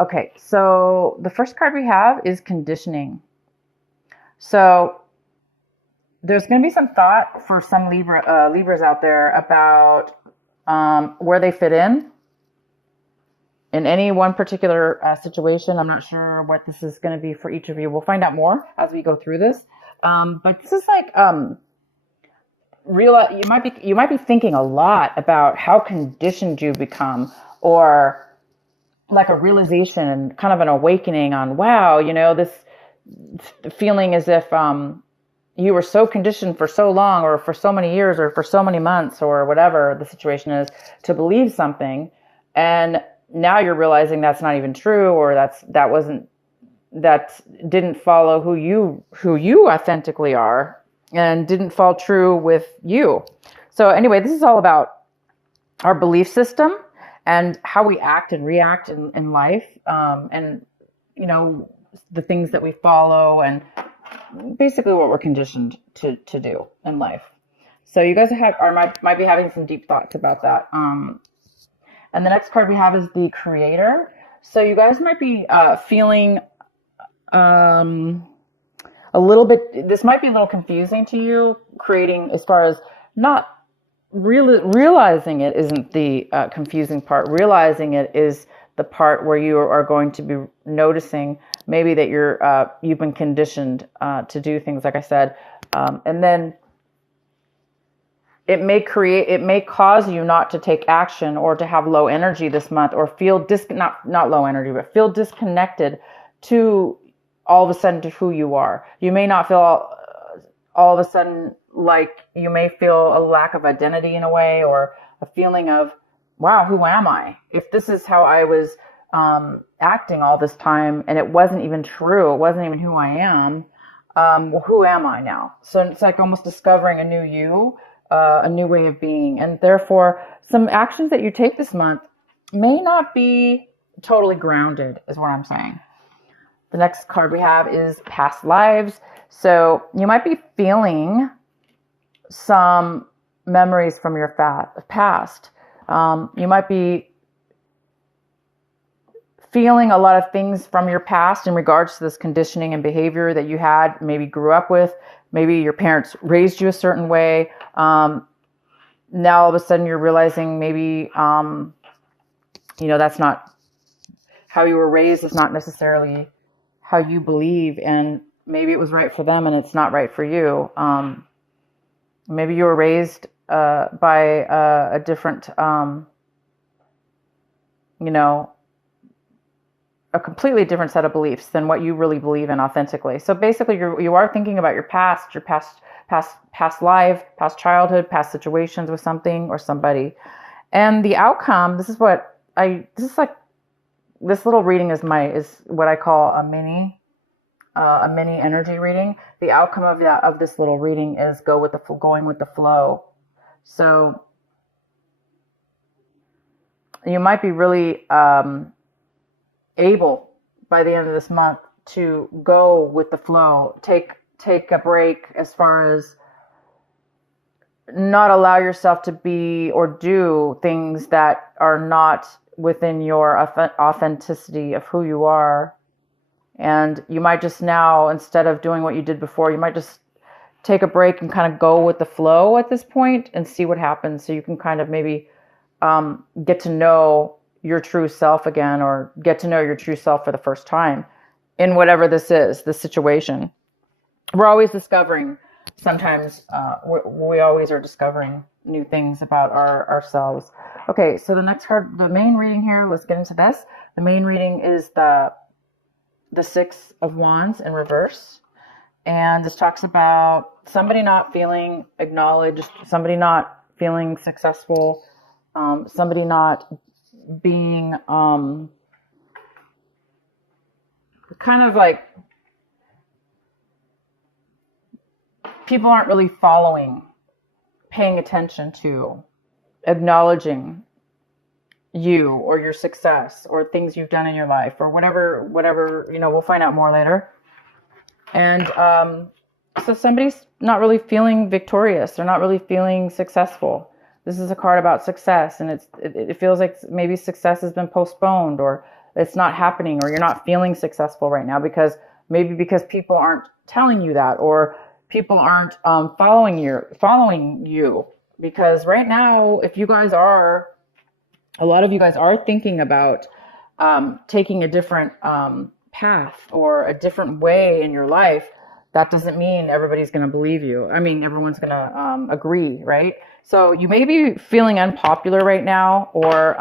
Okay, so the first card we have is conditioning. So there's going to be some thought for some Libras out there about where they fit in any one particular situation. I'm not sure what this is going to be for each of you. We'll find out more as we go through this. But this is like real. You might be thinking a lot about how conditioned you become, or like a realization, kind of an awakening on, wow, this feeling as if you were so conditioned for so long, or for so many years, or for so many months, or whatever the situation is, to believe something, and now you're realizing that's not even true, or that didn't follow who you authentically are, and didn't fall true with you. So anyway, this is all about our belief system and how we act and react in life, and the things that we follow, and basically what we're conditioned to do in life. So you guys might be having some deep thoughts about that. And the next card we have is the Creator. So you guys might be feeling a little bit. This might be a little confusing to you. Creating, as far as not realizing it, isn't the confusing part. Realizing it is the part where you are going to be noticing maybe that you've been conditioned to do things, like I said, and then it may cause you not to take action, or to have low energy this month, or feel not low energy, but feel disconnected to all of a sudden to who you are. You may not feel all of a sudden, like you may feel a lack of identity in a way, or a feeling of, wow, who am I? If this is how I was acting all this time, and it wasn't even true, it wasn't even who I am, well, who am I now? So it's like almost discovering a new you, a new way of being. And therefore, some actions that you take this month may not be totally grounded, is what I'm saying. The next card we have is past lives. So you might be feeling some memories from your past. You might be feeling a lot of things from your past in regards to this conditioning and behavior that you had, maybe grew up with. Maybe your parents raised you a certain way. Now all of a sudden you're realizing maybe, that's not how you were raised. It's not necessarily how you believe, and maybe it was right for them and it's not right for you. Maybe you were raised by a different, a completely different set of beliefs than what you really believe in authentically. So basically, you are thinking about your past life, past childhood, past situations with something or somebody, and the outcome. This little reading is what I call a mini energy reading. The outcome of this little reading is going with the flow. So you might be really able by the end of this month to go with the flow. Take a break, as far as not allow yourself to be or do things that are not within your authenticity of who you are. And you might just now, instead of doing what you did before, you might just take a break and kind of go with the flow at this point and see what happens. So you can kind of maybe get to know your true self again, or get to know your true self for the first time in whatever this situation. We're always discovering, sometimes we always are discovering new things about ourselves. Okay, so the next card, the main reading here, let's get into this. The main reading is the Six of Wands in reverse. And this talks about somebody not feeling acknowledged, somebody not feeling successful, somebody not being kind of like, people aren't really following, paying attention to, acknowledging you or your success or things you've done in your life, or whatever, we'll find out more later. And so somebody's not really feeling victorious. They're not really feeling successful. This is a card about success, and it feels like maybe success has been postponed, or it's not happening, or you're not feeling successful right now because people aren't telling you that, or people aren't following you. Because right now, if you guys are, a lot of you guys are thinking about taking a different path or a different way in your life, that doesn't mean everybody's going to believe you. I mean, everyone's going to agree, right? So you may be feeling unpopular right now, or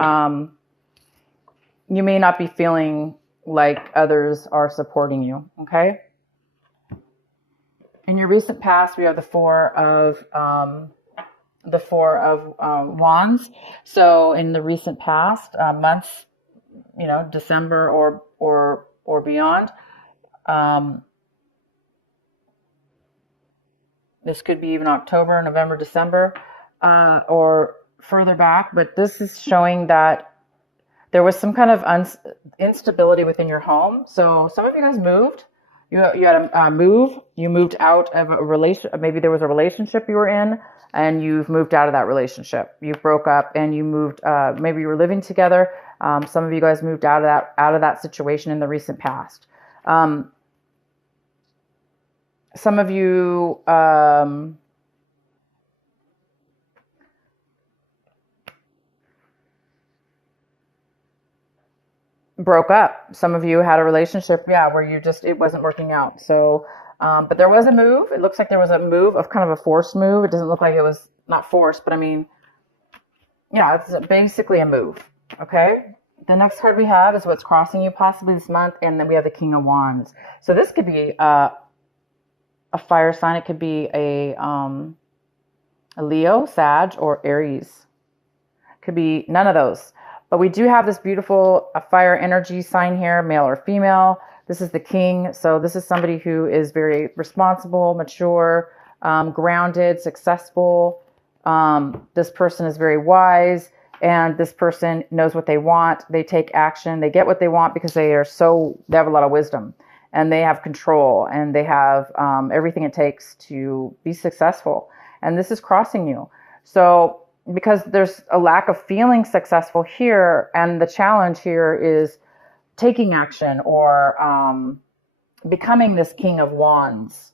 you may not be feeling like others are supporting you, okay? In your recent past, we have the Four of Wands. So in the recent past, months, December or beyond, this could be even October, November, December, or further back. But this is showing that there was some kind of instability within your home. So some of you guys moved. You had a move. You moved out of a relationship. Maybe there was a relationship you were in, and you've moved out of that relationship. You broke up, and you moved. Maybe you were living together. Some of you guys moved out of that situation in the recent past. Some of you. Broke up. Some of you had a relationship, where it wasn't working out. So, but there was a move. It looks like there was a move, of kind of a forced move. It doesn't look like it was not forced, but I mean, it's basically a move. Okay. The next card we have is what's crossing you possibly this month. And then we have the King of Wands. So this could be a fire sign. It could be a Leo, Sag, or Aries. It could be none of those. But we do have this beautiful fire energy sign here, male or female. This is the king. So this is somebody who is very responsible, mature, grounded, successful. This person is very wise, and this person knows what they want. They take action. They get what they want because they have a lot of wisdom, and they have control, and they have everything it takes to be successful. And this is crossing you. So because there's a lack of feeling successful here, and the challenge here is taking action, or becoming this King of Wands.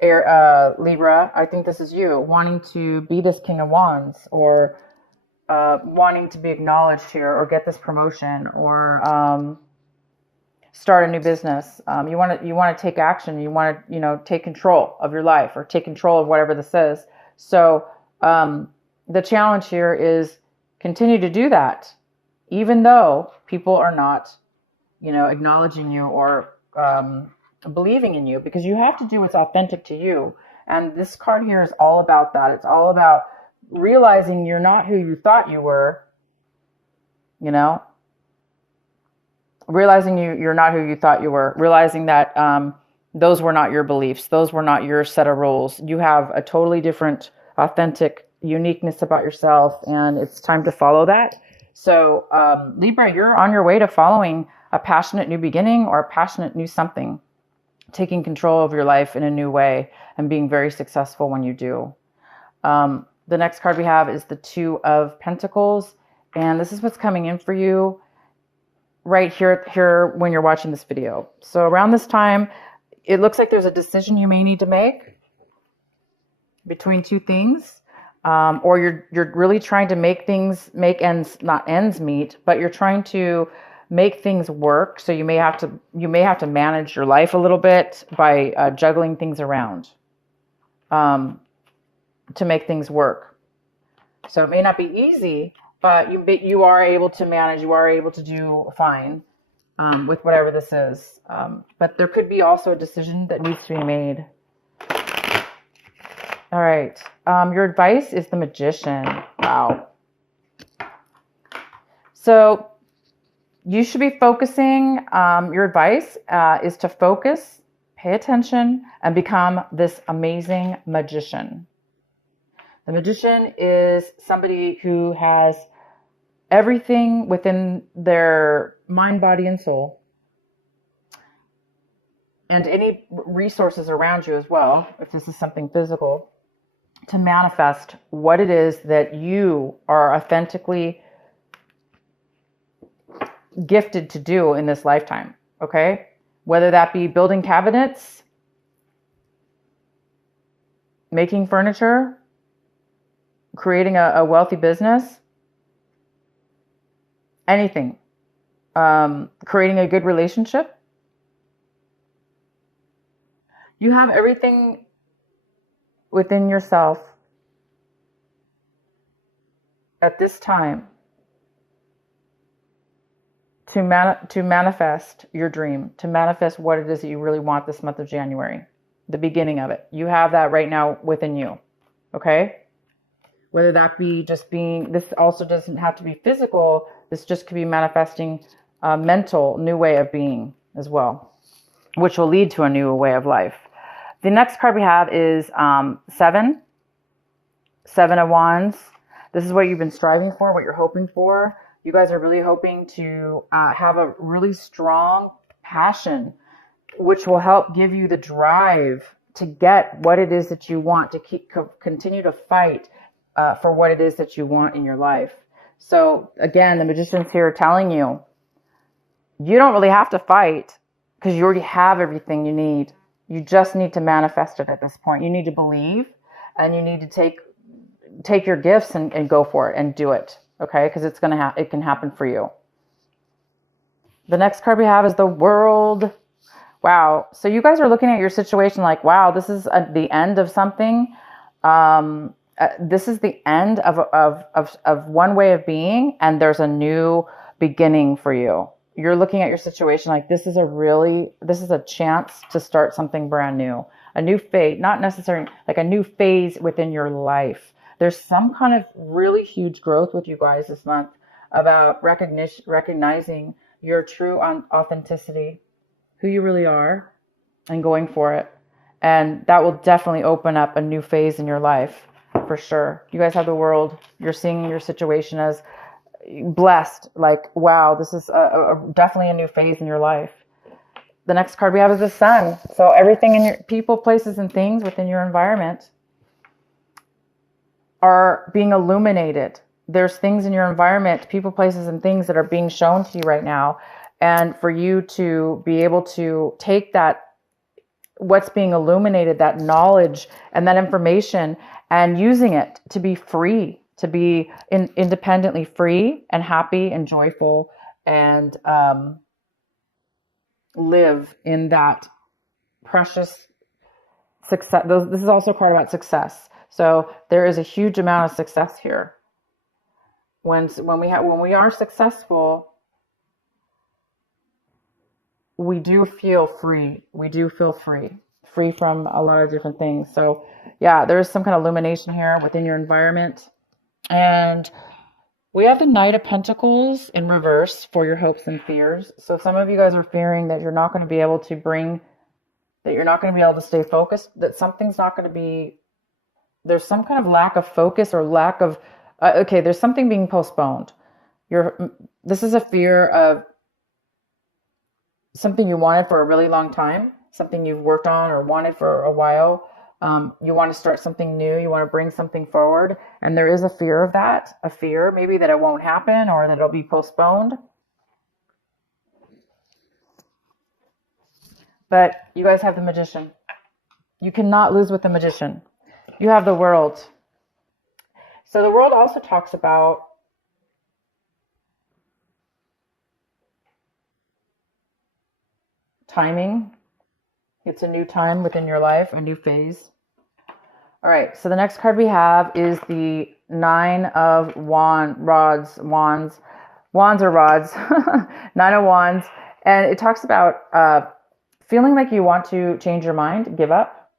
Libra, I think this is you, wanting to be this King of Wands, or wanting to be acknowledged here, or get this promotion, or start a new business. You want to take action. You want to take control of your life, or take control of whatever this is. So the challenge here is continue to do that, even though people are not, acknowledging you or believing in you, because you have to do what's authentic to you. And this card here is all about that. It's all about realizing you're not who you thought you were, realizing you're not who you thought you were, realizing that those were not your beliefs. Those were not your set of rules. You have a totally different, authentic uniqueness about yourself, and it's time to follow that. So Libra, you're on your way to following a passionate new beginning, or a passionate new something, taking control of your life in a new way, and being very successful when you do. The next card we have is the Two of Pentacles, and this is what's coming in for you right here when you're watching this video. So around this time, it looks like there's a decision you may need to make between two things. Or you're really trying to make not ends meet, but you're trying to make things work. So you may have to manage your life a little bit by juggling things around to make things work. So it may not be easy, but you are able to manage. You are able to do fine with whatever this is. But there could be also a decision that needs to be made. All right. Your advice is the Magician. Wow. So you should be focusing. Your advice is to focus, pay attention, and become this amazing magician. The magician is somebody who has everything within their mind, body, and soul, and any resources around you as well, if this is something physical, to manifest what it is that you are authentically gifted to do in this lifetime. Okay. Whether that be building cabinets, making furniture, creating a wealthy business, anything, creating a good relationship. You have everything within yourself at this time to manifest your dream, to manifest what it is that you really want this month of January, the beginning of it. You have that right now within you. Okay? Whether that be just being, this also doesn't have to be physical. This just could be manifesting a mental new way of being as well, which will lead to a new way of life. The next card we have is Seven of Wands. This is what you've been striving for, what you're hoping for. You guys are really hoping to have a really strong passion, which will help give you the drive to get what it is that you want, to continue to fight for what it is that you want in your life. So again, the Magician's here telling you, you don't really have to fight because you already have everything you need. You just need to manifest it at this point. You need to believe, and you need to take your gifts and go for it and do it. Okay, because it can happen for you. The next card we have is the World. Wow. So you guys are looking at your situation like, wow, this is the end of something. This is the end of one way of being, and there's a new beginning for you. You're looking at your situation like this is a chance to start something brand new, a new phase, not necessarily like a new phase within your life. There's some kind of really huge growth with you guys this month about recognizing your true authenticity, who you really are, and going for it. And that will definitely open up a new phase in your life for sure. You guys have the World. You're seeing your situation as blessed. Like, wow, this is definitely a new phase in your life. The next card we have is the Sun. So everything in your people, places, and things within your environment are being illuminated. There's things in your environment, people, places, and things that are being shown to you right now. And for you to be able to take that, what's being illuminated, that knowledge and that information, and using it to be free, to be independently free and happy and joyful, and live in that precious success. This is also a card about success. So there is a huge amount of success here. When we are successful, we do feel free. We do feel free from a lot of different things. So yeah, there's some kind of illumination here within your environment. And we have the Knight of Pentacles in reverse for your hopes and fears. So some of you guys are fearing that you're not going to be able to stay focused, that something's not going to be, there's some kind of lack of focus or lack of, there's something being postponed. This is a fear of something you wanted for a really long time, something you've worked on or wanted for a while. You want to start something new. You want to bring something forward. And there is a fear of that, a fear maybe that it won't happen or that it'll be postponed. But you guys have the Magician. You cannot lose with the Magician. You have the World. So the World also talks about timing. It's a new time within your life, a new phase. All right, so the next card we have is the Nine of Wands. Wands or rods. Nine of Wands. And it talks about feeling like you want to change your mind, give up.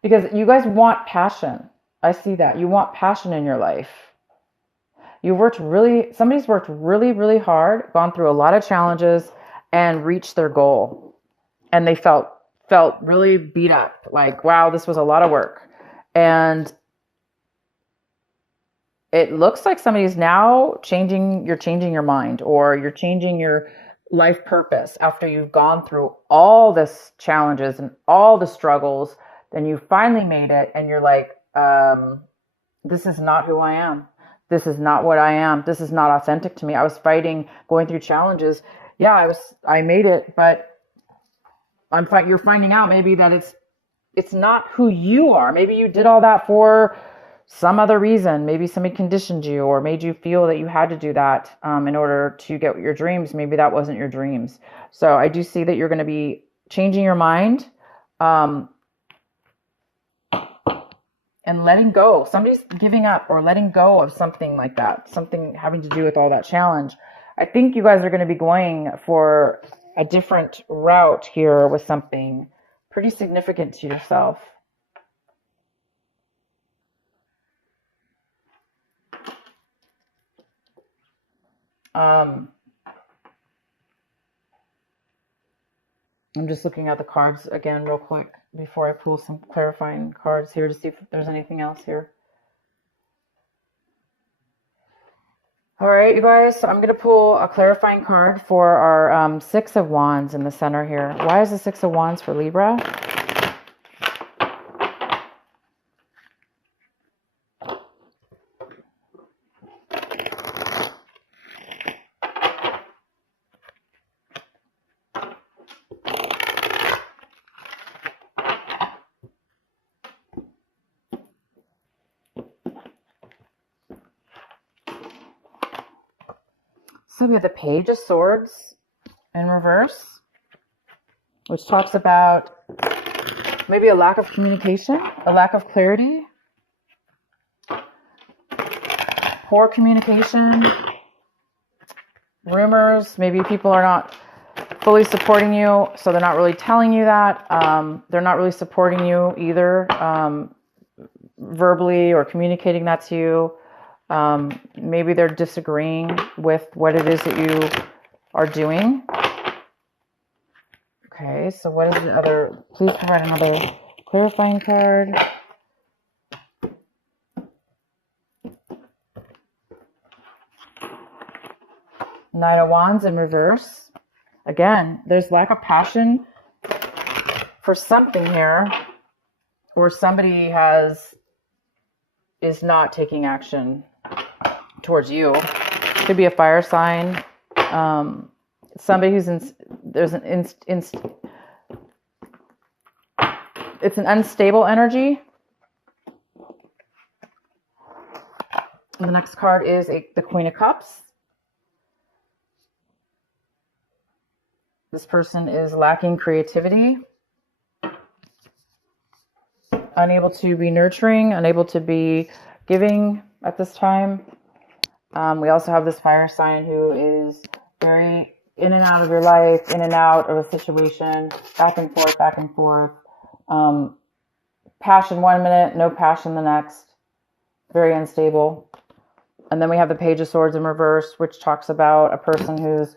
Because you guys want passion. I see that. You want passion in your life. Somebody's worked really, really hard, gone through a lot of challenges, and reached their goal. And they felt really beat up. Like, wow, this was a lot of work. And it looks like somebody's now you're changing your mind, or you're changing your life purpose after you've gone through all this challenges and all the struggles. Then you finally made it, and you're like, this is not who I am. This is not what I am. This is not authentic to me. I was fighting, going through challenges. Yeah, I made it, but you're finding out maybe that it's not who you are. Maybe you did all that for some other reason. Maybe somebody conditioned you or made you feel that you had to do that in order to get your dreams. Maybe that wasn't your dreams. So I do see that you're going to be changing your mind and letting go. Somebody's giving up or letting go of something like that, something having to do with all that challenge. I think you guys are going to be going for a different route here with something pretty significant to yourself. I'm just looking at the cards again real quick before I pull some clarifying cards here to see if there's anything else here. All right, you guys, so I'm going to pull a clarifying card for our Six of Wands in the center here. Why is the Six of Wands for Libra? So we have the Page of Swords in reverse, which talks about maybe a lack of communication, a lack of clarity, poor communication, rumors. Maybe people are not fully supporting you, so they're not really telling you that. They're not really supporting you either, verbally or communicating that to you. Maybe they're disagreeing with what it is that you are doing. Okay, so what is the other? Please provide another clarifying card. Nine of Wands in reverse. Again, there's lack of passion for something here, or somebody is not taking action towards you. Could be a fire sign. Somebody who's it's an unstable energy. And the next card is the Queen of Cups. This person is lacking creativity, unable to be nurturing, unable to be giving at this time. We also have this fire sign who is very in and out of your life, in and out of a situation, back and forth, back and forth. Passion one minute, no passion the next. Very unstable. And then we have the Page of Swords in reverse, which talks about a person who's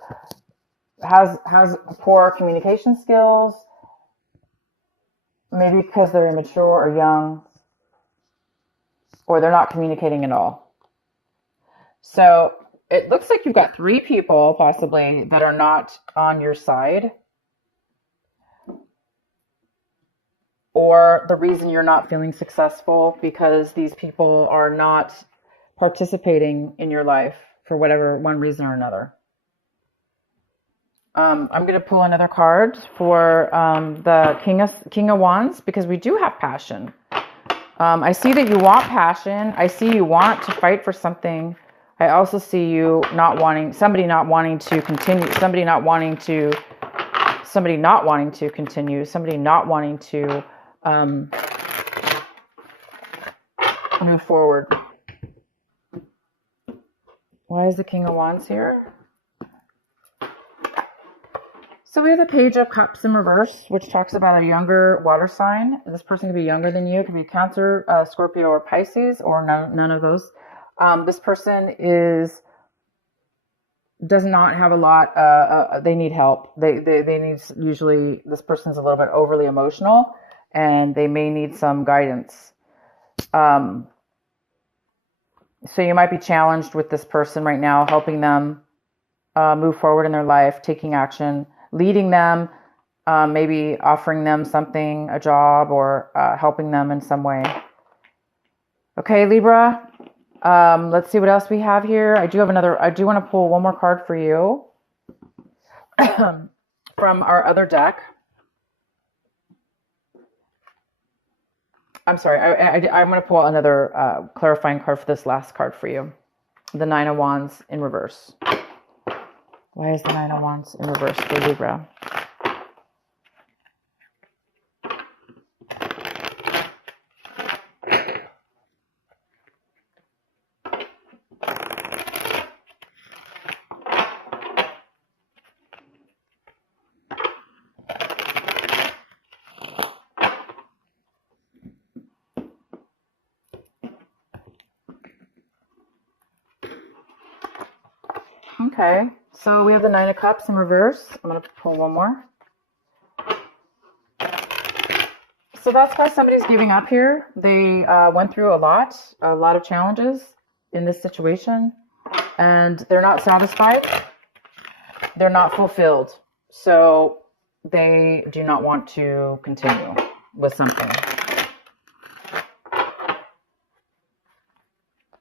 has poor communication skills, maybe because they're immature or young, or they're not communicating at all. So it looks like you've got three people possibly that are not on your side, or the reason you're not feeling successful because these people are not participating in your life for whatever one reason or another. I'm going to pull another card for the King of Wands, because we do have passion. I see that you want passion. I see you want to fight for something. I also see you somebody not wanting to continue, somebody not wanting to move forward. Why is the King of Wands here? So we have the Page of Cups in reverse, which talks about a younger water sign. This person could be younger than you. It could be Cancer, Scorpio, or Pisces, or none of those. This person does not have a lot. They need help. They need, usually this person's a little bit overly emotional, and they may need some guidance. So you might be challenged with this person right now, helping them move forward in their life, taking action, leading them, maybe offering them something, a job, or helping them in some way. Okay, Libra, Let's see what else we have here. I do want to pull one more card for you from our other deck. I'm sorry. I'm going to pull another clarifying card for this last card for you. The Nine of Wands in reverse. Why is the Nine of Wands in reverse for Libra? Okay, so we have the Nine of Cups in reverse. I'm going to pull one more. So that's why somebody's giving up here. They went through a lot of challenges in this situation, and they're not satisfied. They're not fulfilled. So they do not want to continue with something.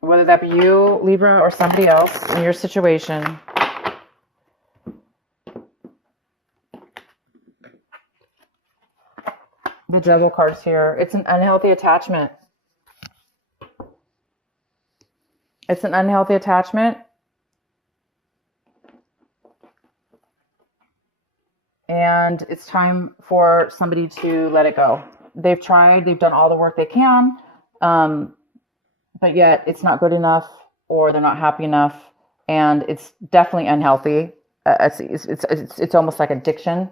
Whether that be you, Libra, or somebody else in your situation. The Devil cards here. It's an unhealthy attachment. It's an unhealthy attachment. And it's time for somebody to let it go. They've tried. They've done all the work they can. But yet it's not good enough, or they're not happy enough. And it's definitely unhealthy. It's almost like addiction.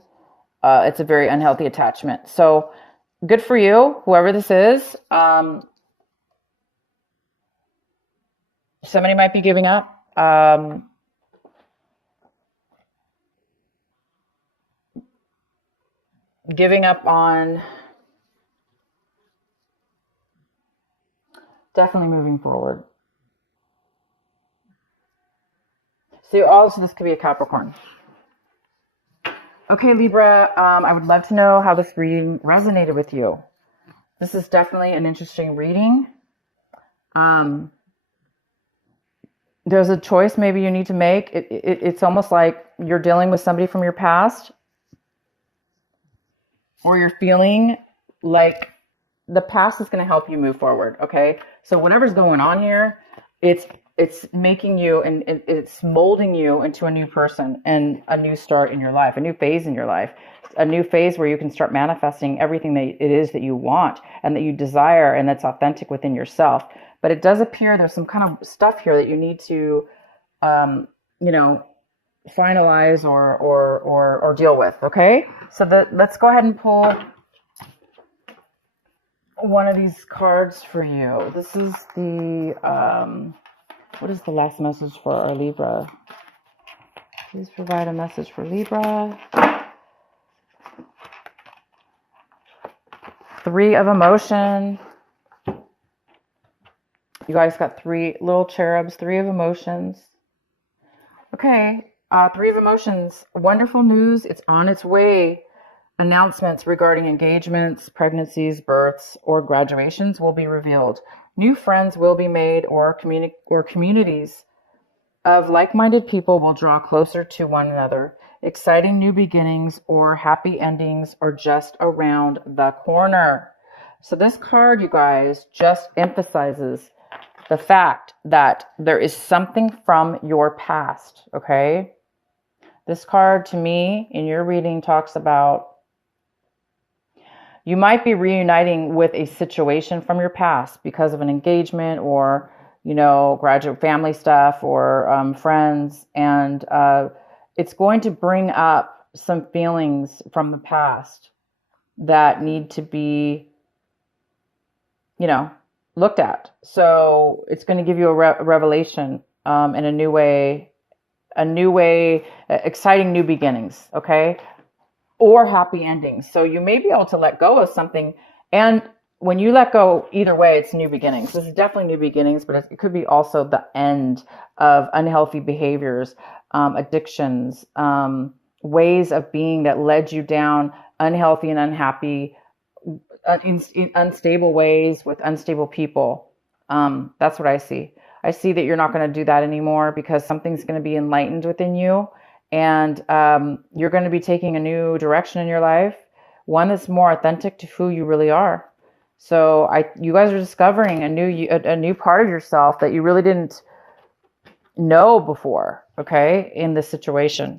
It's a very unhealthy attachment. So good for you, whoever this is. Somebody might be giving up. Giving up on definitely moving forward. So also this could be a Capricorn. Okay, Libra, I would love to know how this reading resonated with you. This is definitely an interesting reading. There's a choice maybe you need to make. It's almost like you're dealing with somebody from your past, or you're feeling like the past is going to help you move forward. Okay. So whatever's going on here, it's making you and it's molding you into a new person and a new start in your life, a new phase in your life, a new phase where you can start manifesting everything that it is that you want and that you desire and that's authentic within yourself. But it does appear there's some kind of stuff here that you need to, finalize or deal with. Okay. So let's go ahead and pull one of these cards for you. This is the, what is the last message for our Libra? Please provide a message for Libra. Three of emotion. You guys got three little cherubs, three of emotions. Okay, three of emotions. Wonderful news. It's on its way. Announcements regarding engagements, pregnancies, births, or graduations will be revealed. New friends will be made, or communities of like-minded people will draw closer to one another. Exciting new beginnings or happy endings are just around the corner. So this card, you guys, just emphasizes the fact that there is something from your past, okay? This card, to me, in your reading, talks about you might be reuniting with a situation from your past because of an engagement or, graduate family stuff or friends. And it's going to bring up some feelings from the past that need to be, looked at. So it's going to give you a revelation in a new way, exciting new beginnings. Okay. Or happy endings. So you may be able to let go of something. And when you let go, either way, it's new beginnings. This is definitely new beginnings, but it could be also the end of unhealthy behaviors, addictions, ways of being that led you down unhealthy and unhappy, in unstable ways with unstable people. That's what I see. I see that you're not going to do that anymore because something's going to be enlightened within you. And you're going to be taking a new direction in your life, one that's more authentic to who you really are. So you guys are discovering a new part of yourself that you really didn't know before, okay, in this situation.